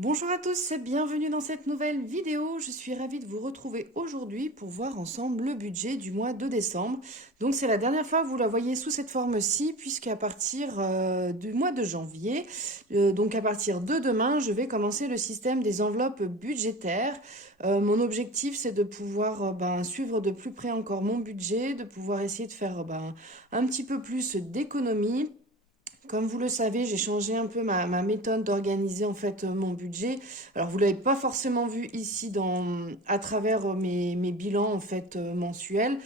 Bonjour à tous et bienvenue dans cette nouvelle vidéo. Je suis ravie de vous retrouver aujourd'hui pour voir ensemble le budget du mois de décembre. Donc c'est la dernière fois que vous la voyez sous cette forme-ci puisqu'à partir du mois de janvier, donc à partir de demain, je vais commencer le système des enveloppes budgétaires. Mon objectif c'est de pouvoir suivre de plus près encore mon budget, de pouvoir essayer de faire un petit peu plus d'économies. Comme vous le savez, j'ai changé un peu ma méthode d'organiser en fait mon budget. Alors vous l'avez pas forcément vu ici à travers mes bilans en fait mensuels,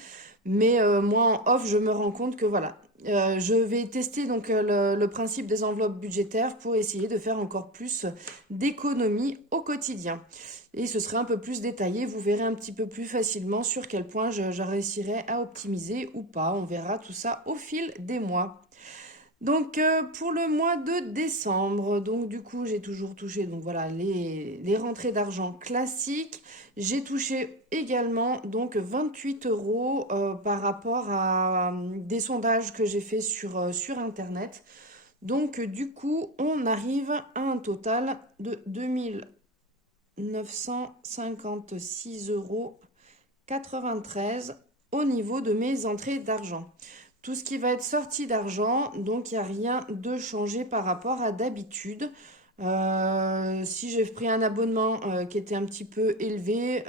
mais moi en off je me rends compte que voilà, je vais tester donc le principe des enveloppes budgétaires pour essayer de faire encore plus d'économies au quotidien. Et ce serait un peu plus détaillé, vous verrez un petit peu plus facilement sur quel point je réussirai à optimiser ou pas. On verra tout ça au fil des mois. Donc pour le mois de décembre, donc du coup j'ai toujours touché donc voilà les rentrées d'argent classiques. J'ai touché également donc 28 euros par rapport à des sondages que j'ai fait sur internet. Donc du coup on arrive à un total de 2 956,93 euros au niveau de mes entrées d'argent. Tout ce qui va être sorti d'argent, donc il n'y a rien de changé par rapport à d'habitude. Si j'ai pris un abonnement qui était un petit peu élevé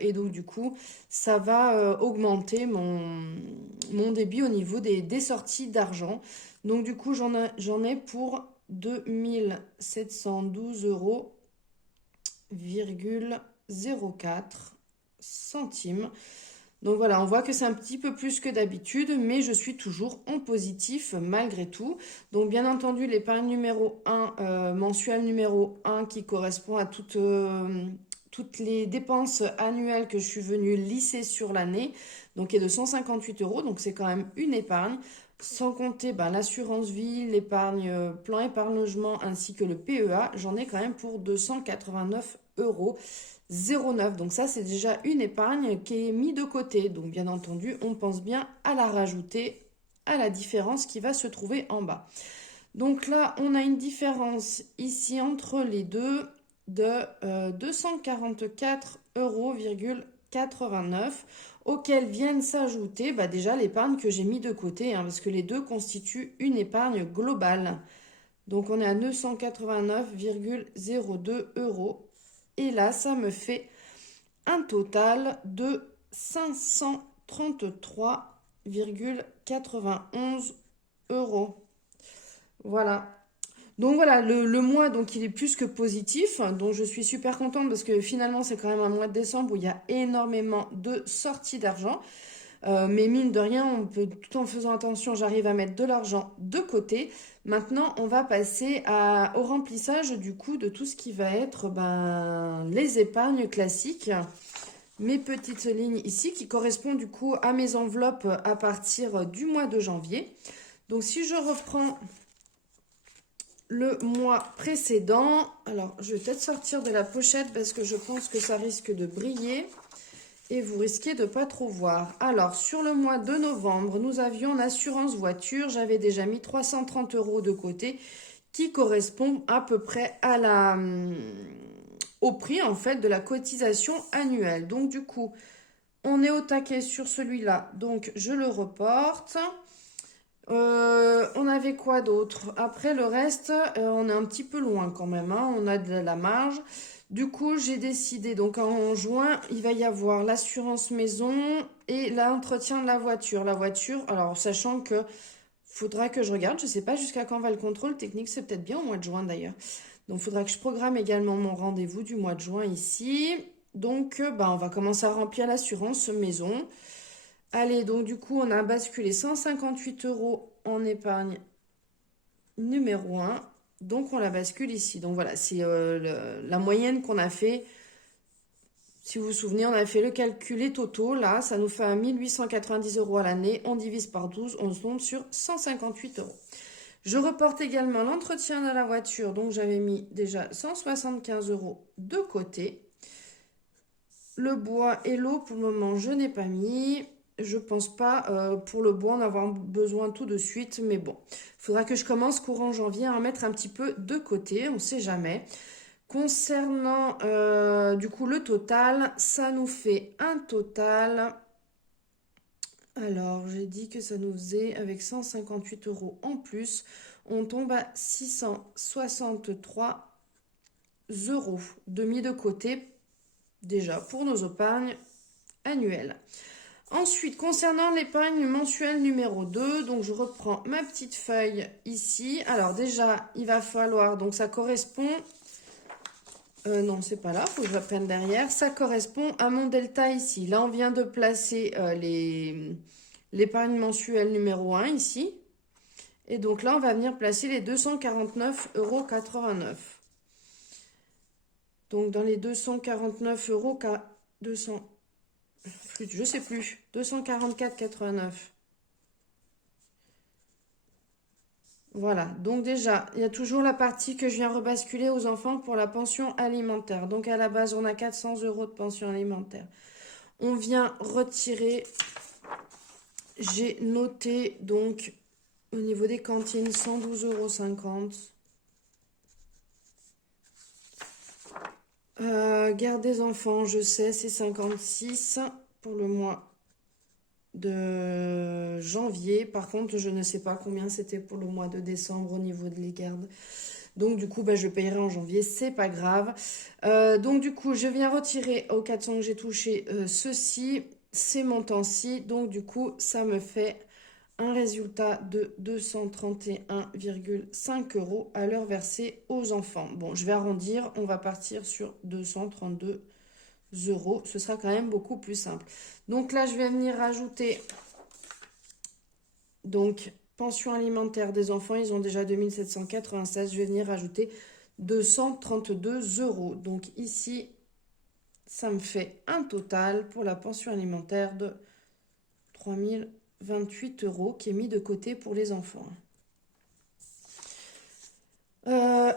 et donc du coup ça va augmenter mon débit au niveau des sorties d'argent. Donc du coup j'en ai pour 2712,04 centimes. Donc voilà, on voit que c'est un petit peu plus que d'habitude, mais je suis toujours en positif malgré tout. Donc bien entendu, l'épargne numéro 1, mensuelle numéro 1 qui correspond à toutes les dépenses annuelles que je suis venue lisser sur l'année, donc est de 158 euros, donc c'est quand même une épargne. Sans compter l'assurance vie, l'épargne plan épargne logement ainsi que le PEA, j'en ai quand même pour 289 euros. 0,9. Donc ça, c'est déjà une épargne qui est mise de côté. Donc bien entendu, on pense bien à la rajouter à la différence qui va se trouver en bas. Donc là, on a une différence ici entre les deux de 244,89 euros auxquels viennent s'ajouter déjà l'épargne que j'ai mis de côté parce que les deux constituent une épargne globale. Donc on est à 989,02 euros. Et là, ça me fait un total de 533,91 euros. Voilà. Donc voilà, le mois, donc il est plus que positif, donc je suis super contente parce que finalement c'est quand même un mois de décembre où il y a énormément de sorties d'argent. Mais mine de rien, tout en faisant attention, j'arrive à mettre de l'argent de côté. Maintenant, on va passer au remplissage du coup de tout ce qui va être les épargnes classiques. Mes petites lignes ici qui correspondent du coup à mes enveloppes à partir du mois de janvier. Donc si je reprends le mois précédent, alors je vais peut-être sortir de la pochette parce que je pense que ça risque de briller. Et vous risquez de pas trop voir. Alors, sur le mois de novembre, nous avions en assurance voiture. J'avais déjà mis 330 euros de côté, qui correspond à peu près au prix en fait de la cotisation annuelle. Donc, du coup, on est au taquet sur celui-là. Donc, je le reporte. On avait quoi d'autre? Après, le reste, on est un petit peu loin quand même. On a de la marge. Du coup, j'ai décidé, donc en juin, il va y avoir l'assurance maison et l'entretien de la voiture. La voiture, alors sachant que faudra que je regarde, je sais pas jusqu'à quand va le contrôle technique, c'est peut-être bien au mois de juin d'ailleurs. Donc, il faudra que je programme également mon rendez-vous du mois de juin ici. Donc, on va commencer à remplir l'assurance maison. Allez, donc du coup, on a basculé 158 euros en épargne numéro 1. Donc, on la bascule ici. Donc, voilà, c'est la moyenne qu'on a fait. Si vous vous souvenez, on a fait le calcul et totaux. Là, ça nous fait à 1890 euros à l'année. On divise par 12, on se tombe sur 158 euros. Je reporte également l'entretien de la voiture. Donc, j'avais mis déjà 175 euros de côté. Le bois et l'eau, pour le moment, je n'ai pas mis. Je pense pas pour le bois en avoir besoin tout de suite, mais bon. Il faudra que je commence courant janvier à en mettre un petit peu de côté, on ne sait jamais. Concernant du coup le total, ça nous fait un total. Alors, j'ai dit que ça nous faisait avec 158 euros en plus, on tombe à 663 euros de mis de côté déjà pour nos épargnes annuelles. Ensuite, concernant l'épargne mensuelle numéro 2, donc je reprends ma petite feuille ici. Alors déjà, il va falloir, donc ça correspond, non, c'est pas là, il faut que je la prenne derrière. Ça correspond à mon delta ici. Là, on vient de placer l'épargne mensuelle numéro 1 ici. Et donc là, on va venir placer les 249,89 €. Donc dans les 249 euros, 200, je sais plus, 244,89. Voilà, donc déjà, il y a toujours la partie que je viens rebasculer aux enfants pour la pension alimentaire. Donc à la base, on a 400 € de pension alimentaire. On vient retirer, j'ai noté donc au niveau des cantines 112,50 €. Garde des enfants, je sais, c'est 56 pour le mois de janvier. Par contre, je ne sais pas combien c'était pour le mois de décembre au niveau de les gardes. Donc du coup, je payerai en janvier, c'est pas grave. Donc du coup, je viens retirer aux 400 que j'ai touché ceci, ces montants-ci. Donc du coup, ça me fait un résultat de 231,5 € à l'heure versée aux enfants. Bon, je vais arrondir, on va partir sur 232 €. Ce sera quand même beaucoup plus simple. Donc là, je vais venir rajouter, donc, pension alimentaire des enfants, ils ont déjà 2796. Je vais venir rajouter 232 €. Donc ici, ça me fait un total pour la pension alimentaire de 3028 € qui est mis de côté pour les enfants.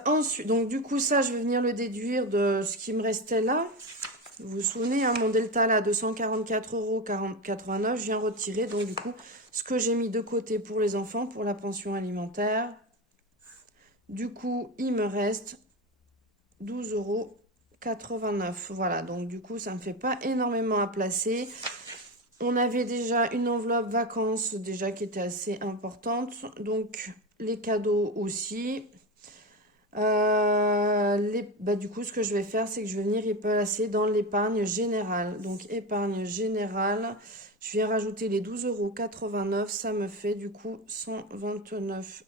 Ensuite, donc du coup, ça, je vais venir le déduire de ce qui me restait là. Vous vous souvenez, hein, mon delta là, 244,89 €, je viens retirer donc du coup ce que j'ai mis de côté pour les enfants, pour la pension alimentaire. Du coup, il me reste 12,89 €. Voilà, donc du coup, ça ne me fait pas énormément à placer. On avait déjà une enveloppe vacances déjà qui était assez importante. Donc, les cadeaux aussi. Du coup, ce que je vais faire, c'est que je vais venir y placer dans l'épargne générale. Donc, épargne générale, je viens rajouter les 12,89 €. Ça me fait du coup 129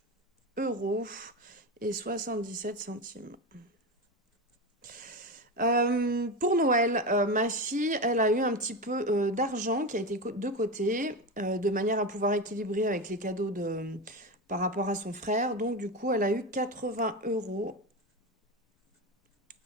€ et 77 centimes. Pour Noël, ma fille, elle a eu un petit peu d'argent qui a été de côté, de manière à pouvoir équilibrer avec les cadeaux par rapport à son frère. Donc du coup, elle a eu 80 €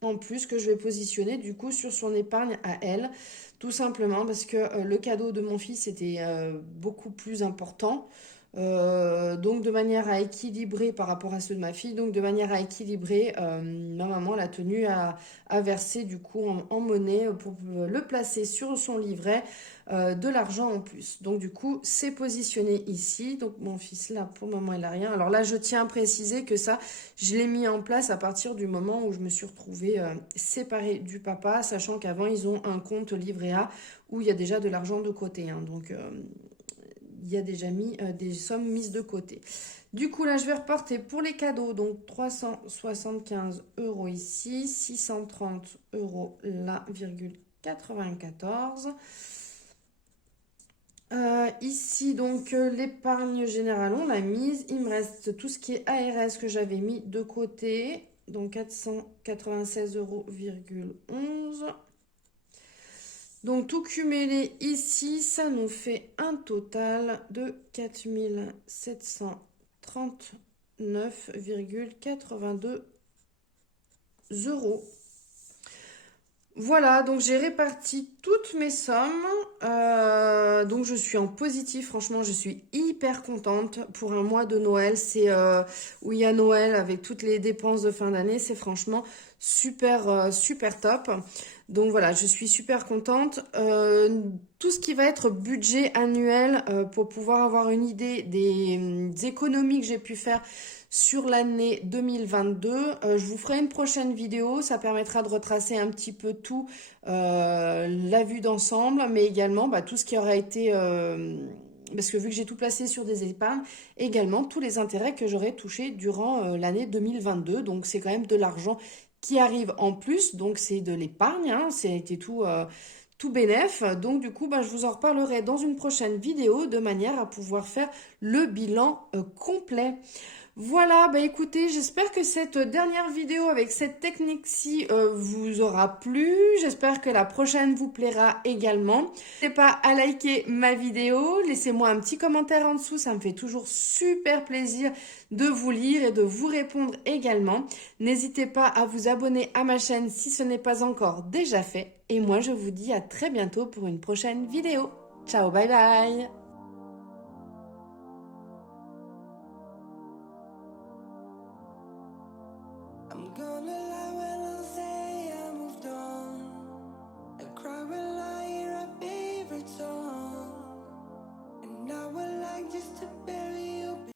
en plus que je vais positionner du coup sur son épargne à elle. Tout simplement parce que le cadeau de mon fils était beaucoup plus important. Donc de manière à équilibrer par rapport à ceux de ma fille, donc de manière à équilibrer, ma maman l'a tenu à verser du coup en monnaie pour le placer sur son livret, de l'argent en plus. Donc du coup c'est positionné ici. Donc mon fils là pour le moment il n'a rien. Alors là je tiens à préciser que ça je l'ai mis en place à partir du moment où je me suis retrouvée séparée du papa, sachant qu'avant ils ont un compte livret A où il y a déjà de l'argent de côté, hein. Donc il y a déjà mis des sommes mises de côté. Du coup, là, je vais reporter pour les cadeaux. Donc, 375 € ici, 630 € là, 94. Ici, donc, l'épargne générale, on l'a mise. Il me reste tout ce qui est ARS que j'avais mis de côté. Donc, 496,11 €. Donc tout cumulé ici, ça nous fait un total de 4739,82 €. Voilà, donc j'ai réparti toutes mes sommes. Donc je suis en positif, franchement, je suis hyper contente pour un mois de Noël. C'est où il y a Noël avec toutes les dépenses de fin d'année. C'est franchement super top. Donc voilà, je suis super contente. Tout ce qui va être budget annuel pour pouvoir avoir une idée des économies que j'ai pu faire sur l'année 2022, je vous ferai une prochaine vidéo. Ça permettra de retracer un petit peu tout, la vue d'ensemble, mais également bah, tout ce qui aura été... parce que vu que j'ai tout placé sur des épargnes, également tous les intérêts que j'aurai touchés durant l'année 2022. Donc c'est quand même de l'argent qui arrive en plus, donc c'est de l'épargne, hein, c'était tout bénef. Donc du coup, bah, je vous en reparlerai dans une prochaine vidéo de manière à pouvoir faire le bilan complet. Voilà, bah écoutez, j'espère que cette dernière vidéo avec cette technique-ci vous aura plu. J'espère que la prochaine vous plaira également. N'hésitez pas à liker ma vidéo, laissez-moi un petit commentaire en dessous, ça me fait toujours super plaisir de vous lire et de vous répondre également. N'hésitez pas à vous abonner à ma chaîne si ce n'est pas encore déjà fait. Et moi, je vous dis à très bientôt pour une prochaine vidéo. Ciao, bye bye!